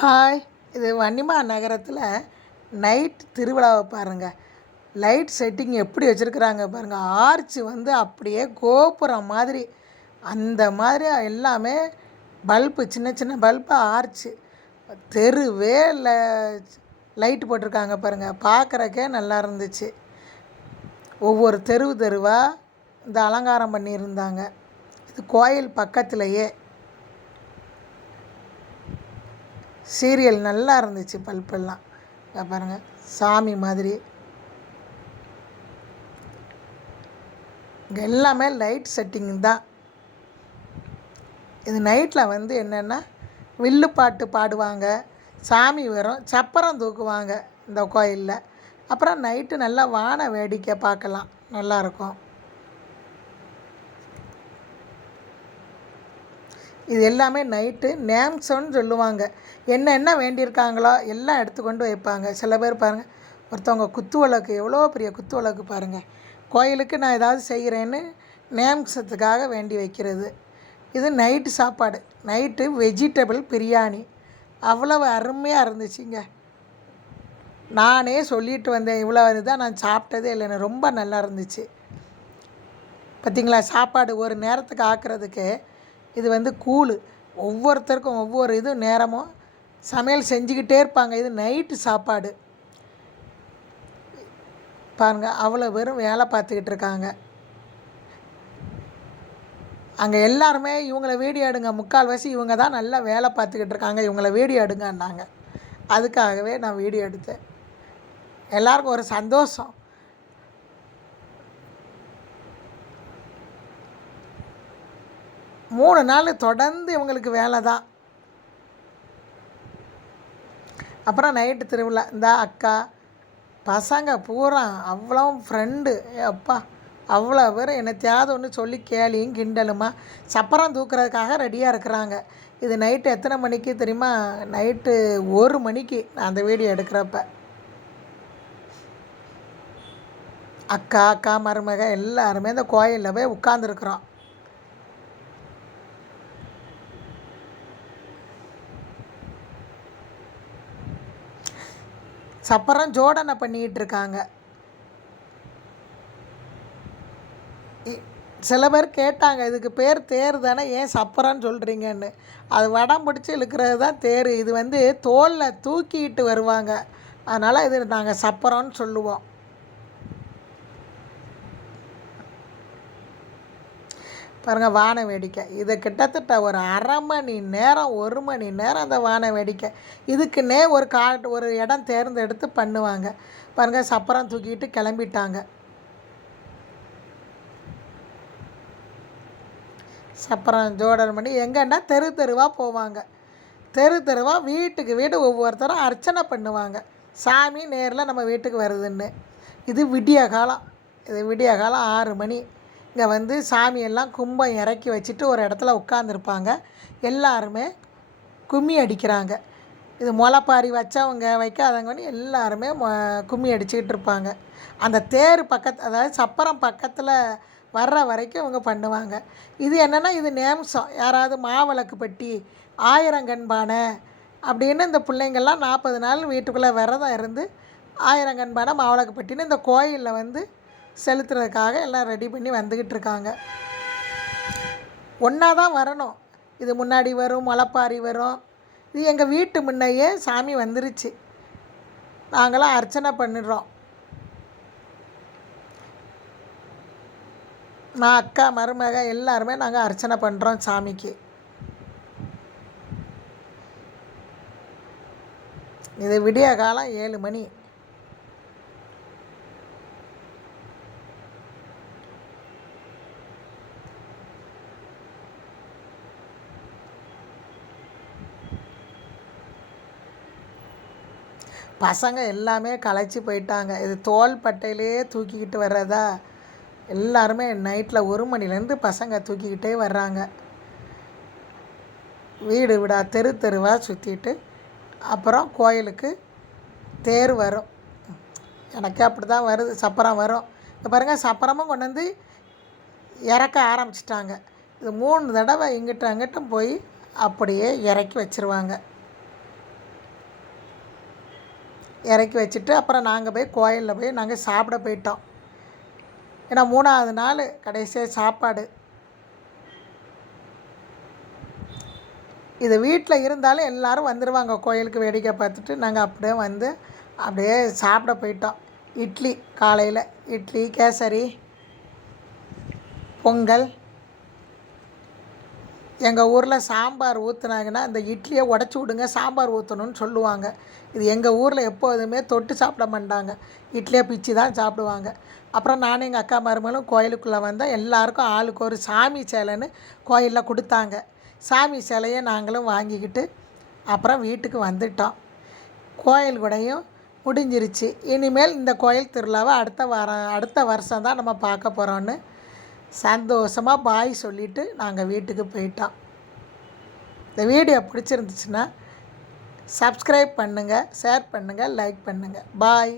Hi! இது வன்னிமா நகரத்தில் night திருவிழாவை பாருங்கள். லைட் செட்டிங் எப்படி வச்சுருக்குறாங்க பாருங்கள். ஆர்ச் வந்து அப்படியே கோபுரம் மாதிரி, அந்த மாதிரி எல்லாமே பல்பு, சின்ன சின்ன பல்பு, ஆர்ச்சு தெருவே லைட் போட்டிருக்காங்க பாருங்கள். பார்க்குறக்கே நல்லா இருந்துச்சு. ஒவ்வொரு தெருவாக இந்த அலங்காரம் பண்ணியிருந்தாங்க. இது கோயில் பக்கத்துலேயே. சீரியல் நல்லா இருந்துச்சு. பல்பெல்லாம் பாருங்கள், சாமி மாதிரி. இங்கே எல்லாமே லைட் செட்டிங் தான். இது நைட்டில் வந்து என்னென்னா வில்லு பாட்டு பாடுவாங்க, சாமி வரும், சப்பரம் தூக்குவாங்க இந்த கோயிலில். அப்புறம் நைட்டு நல்லா வான வேடிக்கை பார்க்கலாம், நல்லாயிருக்கும். இது எல்லாமே நைட்டு நேம்ஸோன்னு சொல்லுவாங்க. என்ன வேண்டியிருக்காங்களோ எல்லாம் எடுத்துக்கொண்டு வைப்பாங்க. சில பேர் பாருங்கள், ஒருத்தவங்க குத்து விளக்கு, எவ்வளோ பெரிய குத்து விளக்கு பாருங்கள். கோயிலுக்கு நான் ஏதாவது செய்கிறேன்னு நேம்ஸத்துக்காக வேண்டி வைக்கிறது. இது நைட்டு சாப்பாடு. நைட்டு வெஜிடபிள் பிரியாணி அவ்வளவு அருமையாக இருந்துச்சுங்க. நானே சொல்லிட்டு வந்தேன், இவ்வளோ இதுதான் நான் சாப்பிட்டதே இல்லைன்னு. ரொம்ப நல்லா இருந்துச்சு. பார்த்திங்களா, சாப்பாடு ஒரு நேரத்துக்கு ஆக்கிறதுக்கு இது வந்து கூழ். ஒவ்வொருத்தருக்கும் ஒவ்வொரு இது நேரமும் சமையல் செஞ்சுக்கிட்டே இருப்பாங்க. இது நைட்டு சாப்பாடு பாருங்கள். அவ்வளோ பேரும் வேலை பார்த்துக்கிட்டு இருக்காங்க. அங்கே எல்லாருமே இவங்கள வீடியோ எடுங்க, முக்கால்வாசி இவங்க தான் நல்லா வேலை பார்த்துக்கிட்டு இருக்காங்க, இவங்கள வீடியோ எடுங்கன்னாங்க. அதுக்காகவே நான் வீடியோ எடுத்தேன். எல்லாருக்கும் ஒரு சந்தோஷம். மூணு நாள் தொடர்ந்து இவங்களுக்கு வேலை தான். அப்புறம் நைட்டு திருவிழா. இந்த அக்கா பசங்க பூரா அவ்வளோ ஃப்ரெண்டு, அப்பா அவ்வளோ பேர் என்னத்தையாவது ஒன்று சொல்லி கேலியும் கிண்டலுமா சப்பரம் தூக்குறதுக்காக ரெடியாக இருக்கிறாங்க. இது நைட்டு எத்தனை மணிக்கு தெரியுமா? நைட்டு 1 மணிக்கு நான் அந்த வீடியோ எடுக்கிறப்ப. அக்கா மருமக எல்லாருமே இந்த கோயிலில் போய் உட்காந்துருக்குறோம். சப்பரம் ஜோடனை பண்ணிக்கிட்டு இருக்காங்க. சில பேர் கேட்டாங்க, இதுக்கு பேர் தேர் தானே, ஏன் சப்பரம்னு சொல்கிறீங்கன்னு. அது வடம் பிடிச்சி இழுக்கிறது தான் தேர். இது வந்து தோளில் தூக்கிட்டு வருவாங்க, அதனால் இது நாங்கள் சப்பரம்னு சொல்லுவோம். பாருங்கள், வான வேடிக்கை. இது கிட்டத்தட்ட ஒரு அரை மணி நேரம் 1 மணி நேரம் அந்த வான வேடிக்கை. இதுக்குன்னே ஒரு இடம் தேர்ந்தெடுத்து பண்ணுவாங்க. பாருங்கள், சப்பரம் தூக்கிட்டு கிளம்பிட்டாங்க. சப்பரம் ஜோடர் பண்ணி எங்கன்னா தெருவாக போவாங்க. தெருவாக வீட்டுக்கு வீடு ஒவ்வொருத்தரும் அர்ச்சனை பண்ணுவாங்க, சாமி நேரில் நம்ம வீட்டுக்கு வருதுன்னு. இது விடிய காலம். 6 மணி. இங்கே வந்து சாமியெல்லாம் கும்பம் இறக்கி வச்சுட்டு ஒரு இடத்துல உட்காந்துருப்பாங்க. எல்லாருமே கும்மி அடிக்கிறாங்க. இது முளைப்பாரி வச்சவங்க வைக்காதவங்கன்னு எல்லாருமே கும்மி அடிச்சுக்கிட்டு இருப்பாங்க. அந்த தேர் அதாவது சப்பரம் பக்கத்தில் வர்ற வரைக்கும் இவங்க பண்ணுவாங்க. இது என்னென்னா, இது நேம்சம். யாராவது மாவிளக்கு பட்டி, 1000 கண்பானை அப்படின்னு இந்த பிள்ளைங்கள்லாம் 40 நாள் வீட்டுக்குள்ளே விரதம் இருந்து 1000 கண்பானை மாவிளக்கு பட்டின்னு இந்த கோயிலில் வந்து செலுத்துறதுக்காக எல்லாம் ரெடி பண்ணி வந்துக்கிட்டு இருக்காங்க. ஒன்றா தான் வரணும். இது முன்னாடி வரும், முளைப்பாரி வரும். இது எங்கள் வீட்டு முன்னையே சாமி வந்துருச்சு. நாங்களாம் அர்ச்சனை பண்ணிடுறோம். நான் அக்கா மருமக எல்லாருமே நாங்கள் அர்ச்சனை பண்ணுறோம் சாமிக்கு. இது விடிய காலம் 7 மணி. பசங்க எல்லாமே களைச்சி போயிட்டாங்க. இது தோல் பட்டையிலே தூக்கிக்கிட்டு வர்றதா. எல்லாருமே நைட்டில் 1 மணிலேருந்து பசங்க தூக்கிக்கிட்டே வர்றாங்க. வீடாக தெருவாக சுற்றிட்டு அப்புறம் கோயிலுக்கு தேர் வரும். எனக்கு அப்படி தான் வருது, சப்பரம் வரும். இப்போ பாருங்கள், சப்பரமும் கொண்டு வந்து இறக்க ஆரம்பிச்சிட்டாங்க. இது 3 தடவை இங்கிட்டும் அங்கிட்டும் போய் அப்படியே இறக்கி வச்சுருவாங்க. இறக்கி வச்சுட்டு அப்புறம் நாங்கள் போய் கோயிலில் போய் நாங்கள் சாப்பிட போயிட்டோம். ஏன்னா 3ஆவது நாள் கடைசியாக சாப்பாடு. இது வீட்டில் இருந்தாலும் எல்லோரும் வந்துடுவாங்க கோயிலுக்கு வேடிக்கை பார்த்துட்டு. நாங்கள் அப்படியே சாப்பிட போயிட்டோம். இட்லி காலையில் இட்லி, கேசரி, பொங்கல். எங்கள் ஊரில் சாம்பார் ஊற்றுனாங்கன்னா அந்த இட்லியை உடச்சி விடுங்க, சாம்பார் ஊற்றணுன்னு சொல்லுவாங்க. இது எங்கள் ஊரில் எப்போதுமே தொட்டு சாப்பிட மாட்டாங்க, இட்லியை பிச்சு தான் சாப்பிடுவாங்க. அப்புறம் நானும் எங்கள் அக்கா மருமகளும் கோயிலுக்குள்ளே வந்தால் எல்லாருக்கும் ஆளுக்கு ஒரு சாமி சேலைன்னு கோயிலில் கொடுத்தாங்க. சாமி சிலையை நாங்களும் வாங்கிக்கிட்டு அப்புறம் வீட்டுக்கு வந்துட்டோம். கோயில் கூடயும் முடிஞ்சிருச்சு. இனிமேல் இந்த கோயில் திருவிழாவை அடுத்த வருஷம் தான் நம்ம பார்க்க போகிறோன்னு சந்தோஷமாக பாய் சொல்லிவிட்டு நாங்கள் வீட்டுக்கு போயிட்டோம். இந்த வீடியோ பிடிச்சிருந்துச்சுன்னா சப்ஸ்கிரைப் பண்ணுங்கள், ஷேர் பண்ணுங்கள், லைக் பண்ணுங்கள். பாய்.